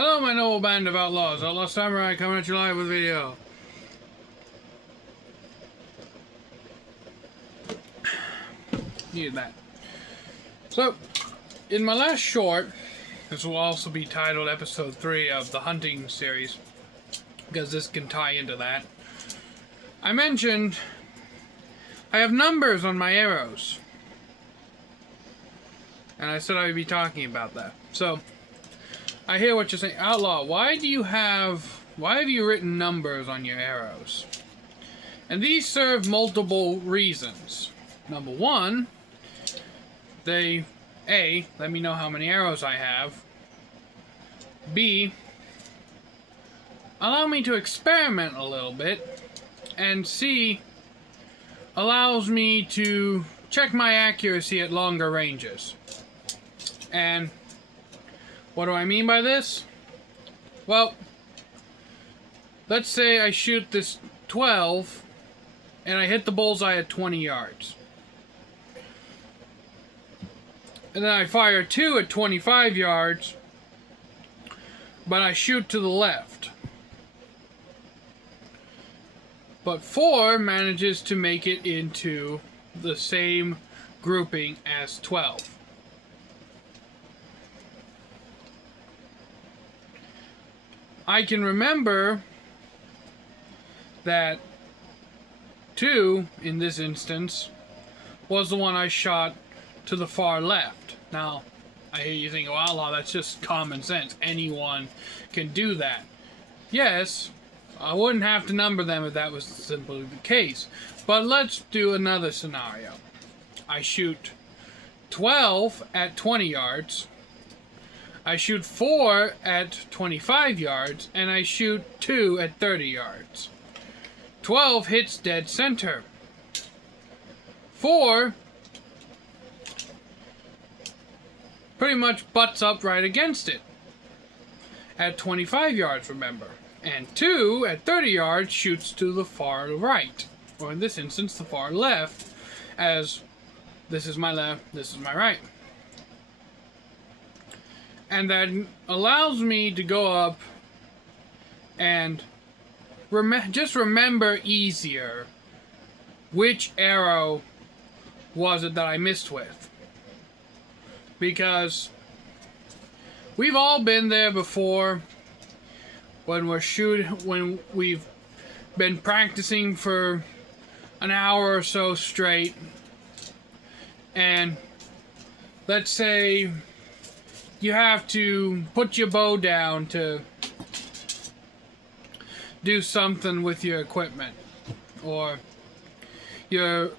Hello, my noble band of outlaws. Outlaw Samurai coming at you live with a video. Needed that. So, in my last short, this will also be titled Episode 3 of the hunting series, because this can tie into that. I mentioned I have numbers on my arrows. And I said I would be talking about that. So, I hear what you're saying. Outlaw, why have you written numbers on your arrows? And these serve multiple reasons. Number one, they, A, let me know how many arrows I have. B, allow me to experiment a little bit. And C, allows me to check my accuracy at longer ranges. And what do I mean by this? Well, let's say I shoot this 12 and I hit the bullseye at 20 yards. And then I fire 2 at 25 yards, but I shoot to the left. But 4 manages to make it into the same grouping as 12. I can remember that 2, in this instance, was the one I shot to the far left. Now, I hear you think, oh, Outlaw, that's just common sense. Anyone can do that. Yes, I wouldn't have to number them if that was simply the case. But let's do another scenario. I shoot 12 at 20 yards. I shoot 4 at 25 yards, and I shoot 2 at 30 yards. 12 hits dead center. 4 pretty much butts up right against it at 25 yards, remember. And 2 at 30 yards shoots to the far right, or in this instance, the far left, as this is my left, this is my right. And that allows me to go up and just remember easier which arrow was it that I missed with. Because we've all been there before when we've been practicing for an hour or so straight, and let's say you have to put your bow down to do something with your equipment, or you're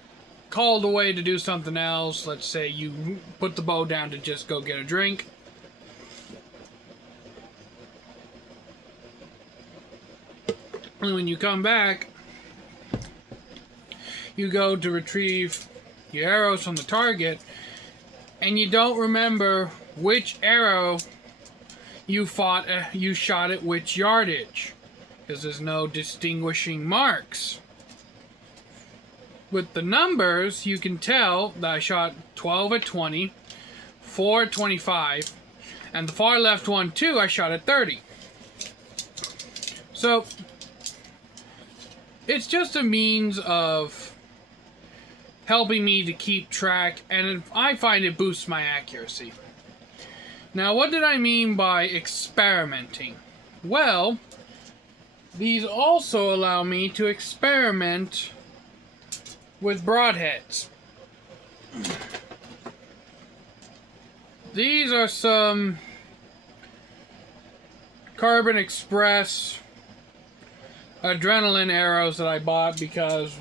called away to do something else. Let's say you put the bow down to just go get a drink. And when you come back, you go to retrieve your arrows from the target, and you don't remember which arrow you shot at which yardage, because there's no distinguishing marks. With the numbers, you can tell that I shot 12 at 20, 4 at 25, and the far left one too, I shot at 30. So, it's just a means of helping me to keep track, and I find it boosts my accuracy. Now, what did I mean by experimenting? Well, these also allow me to experiment with broadheads. These are some Carbon Express adrenaline arrows that I bought because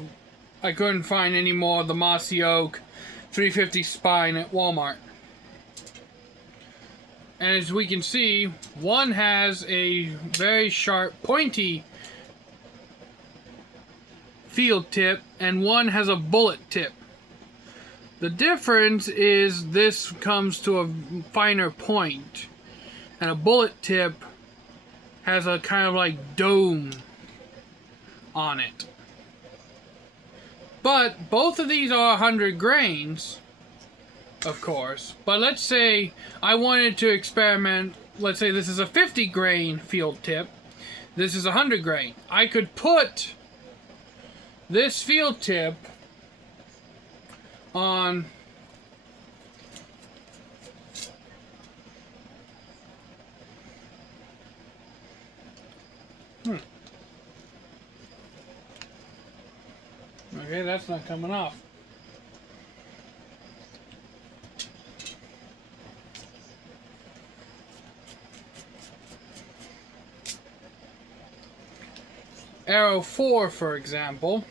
I couldn't find any more of the Mossy Oak 350 spine at Walmart. And as we can see, one has a very sharp, pointy field tip, and one has a bullet tip. The difference is this comes to a finer point, and a bullet tip has a kind of like dome on it. But both of these are 100 grains, of course. But let's say I wanted to experiment let's say this is a 50 grain field tip, this is 100 grain. I could put this field tip on okay, that's not coming off. Arrow 4, for example.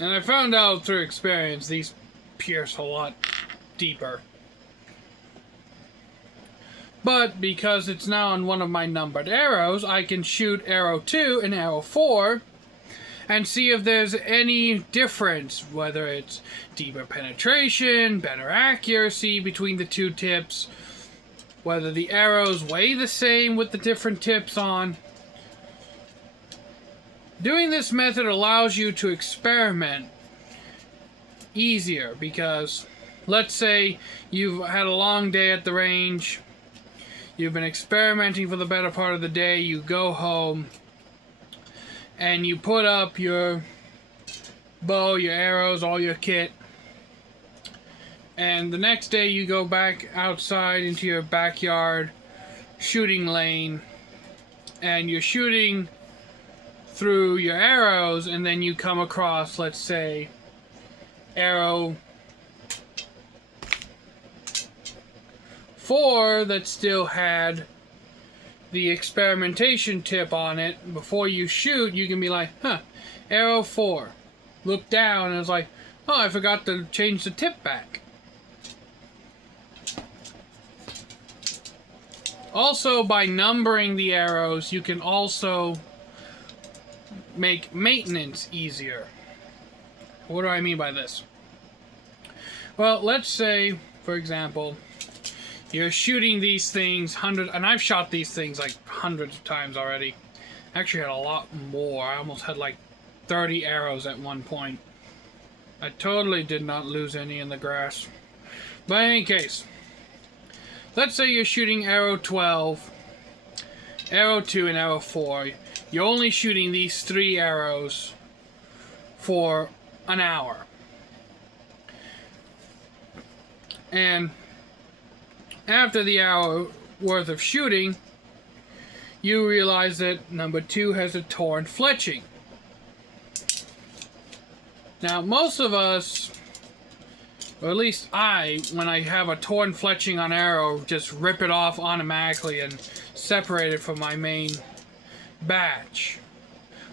And I found out through experience these pierce a lot deeper. But because it's now on one of my numbered arrows, I can shoot arrow 2 and arrow 4 and see if there's any difference, whether it's deeper penetration, better accuracy between the two tips, whether the arrows weigh the same with the different tips on. Doing this method allows you to experiment easier because let's say you've had a long day at the range, you've been experimenting for the better part of the day, you go home and you put up your bow, your arrows, all your kit, and the next day you go back outside into your backyard shooting lane and you're shooting through your arrows, and then you come across, let's say, arrow 4 that still had the experimentation tip on it. Before you shoot, you can be like, huh, arrow 4. Look down and it's like, oh, I forgot to change the tip back. Also, by numbering the arrows, you can also make maintenance easier. What do I mean by this? Well, let's say, for example, you're shooting these things and I've shot these things like hundreds of times already. Actually had a lot more. I almost had like 30 arrows at one point. I totally did not lose any in the grass. But in any case, let's say you're shooting arrow 12, arrow 2, and arrow 4. You're only shooting these 3 arrows for an hour. And after the hour worth of shooting, you realize that number 2 has a torn fletching. Now, most of us, or at least I, when I have a torn fletching on arrow, just rip it off automatically and separate it from my main batch.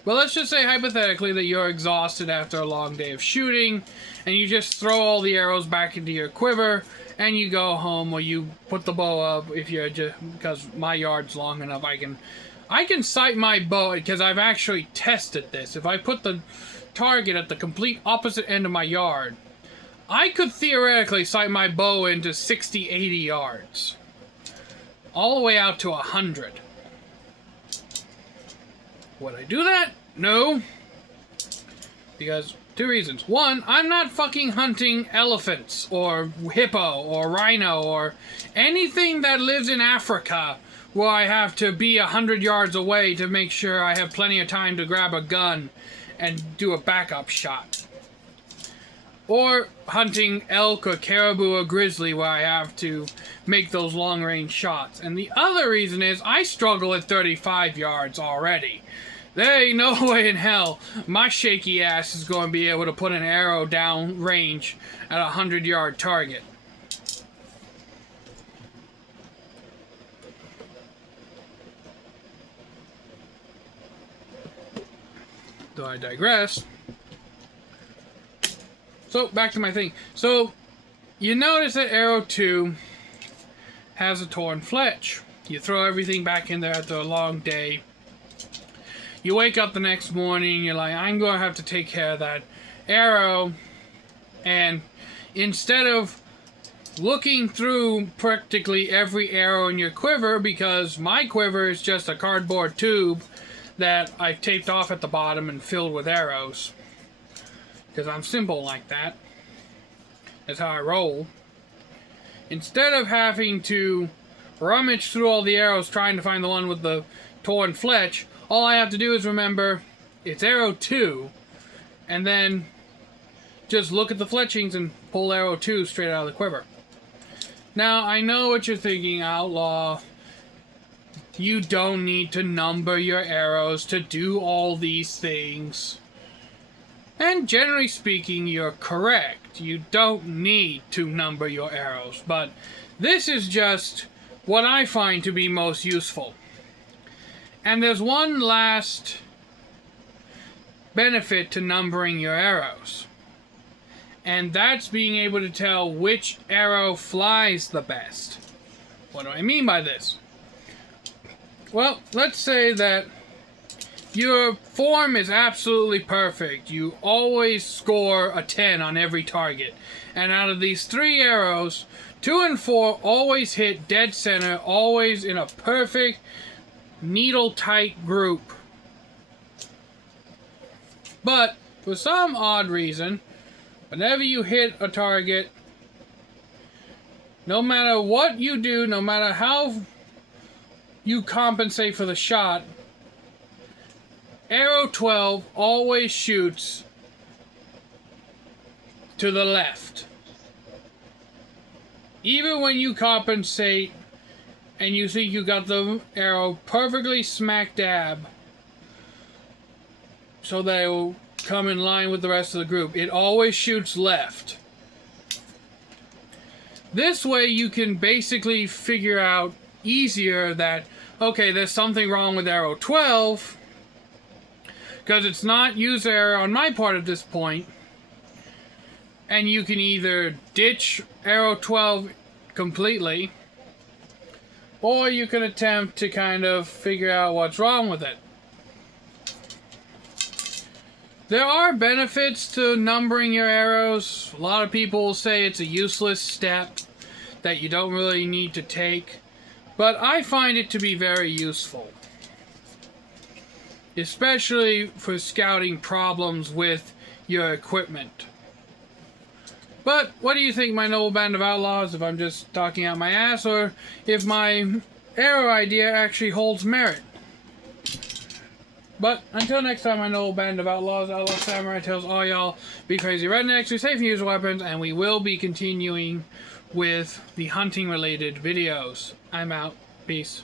Well, let's just say hypothetically that you're exhausted after a long day of shooting and you just throw all the arrows back into your quiver and you go home, or you put the bow up. If you're just, because my yard's long enough, I can sight my bow, because I've actually tested this. If I put the target at the complete opposite end of my yard, I could theoretically sight my bow into 60, 80 yards, all the way out to 100. Would I do that? No. Because 2 reasons. 1, I'm not fucking hunting elephants or hippo or rhino or anything that lives in Africa where I have to be 100 yards away to make sure I have plenty of time to grab a gun and do a backup shot. Or hunting elk or caribou or grizzly where I have to make those long-range shots. And the other reason is I struggle at 35 yards already. There ain't no way in hell my shaky ass is going to be able to put an arrow down range at a 100-yard target. Though I digress. So, back to my thing. So, you notice that arrow 2 has a torn fletch. You throw everything back in there after a long day. You wake up the next morning, you're like, I'm going to have to take care of that arrow. And instead of looking through practically every arrow in your quiver, because my quiver is just a cardboard tube that I've taped off at the bottom and filled with arrows, because I'm simple like that. That's how I roll. instead of having to rummage through all the arrows trying to find the one with the torn fletch, all I have to do is remember it's arrow 2, and then just look at the fletchings and pull arrow 2 straight out of the quiver. Now, I know what you're thinking, Outlaw. You don't need to number your arrows to do all these things. And generally speaking, you're correct. You don't need to number your arrows. But this is just what I find to be most useful. And there's one last benefit to numbering your arrows. And that's being able to tell which arrow flies the best. What do I mean by this? Well, let's say that your form is absolutely perfect. You always score a 10 on every target. And out of these 3 arrows, 2 and 4 always hit dead center, always in a perfect needle-tight group. But for some odd reason, whenever you hit a target, no matter what you do, no matter how you compensate for the shot, arrow 12 always shoots to the left. Even when you compensate and you think you got the arrow perfectly smack dab so that it will come in line with the rest of the group, it always shoots left. This way you can basically figure out easier that, okay, there's something wrong with arrow 12 because it's not user error on my part at this point, and you can either ditch arrow 12 completely, or you can attempt to kind of figure out what's wrong with it. There are benefits to numbering your arrows. A lot of people will say it's a useless step that you don't really need to take, but I find it to be very useful, especially for scouting problems with your equipment. But what do you think, my noble band of outlaws, if I'm just talking out my ass, or if my arrow idea actually holds merit? But until next time, my noble band of outlaws, Outlaw Samurai tells all y'all, be crazy rednecks, be safe and use weapons, and we will be continuing with the hunting related videos. I'm out. Peace.